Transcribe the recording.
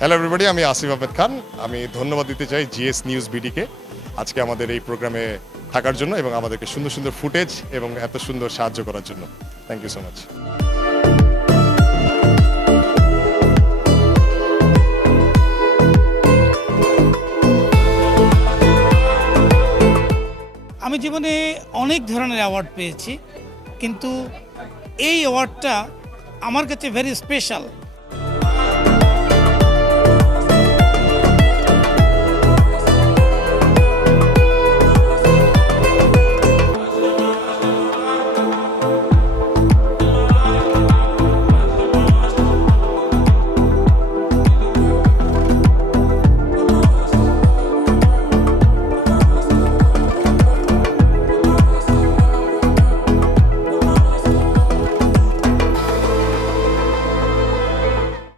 Hello everybody, আমি আসিফ আহমেদ খান। আমি ধন্যবাদ দিতে চাই জিএস নিউজ বিডিকে আজকে আমাদের এই প্রোগ্রামে থাকার জন্য এবং আমাদেরকে সুন্দর সুন্দর ফুটেজ এবং এত সুন্দর সাহায্য করার জন্য। Thank you so much. আমি জীবনে অনেক ধরনের অ্যাওয়ার্ড পেয়েছি, কিন্তু এই অ্যাওয়ার্ডটা আমার কাছে ভেরি স্পেশাল।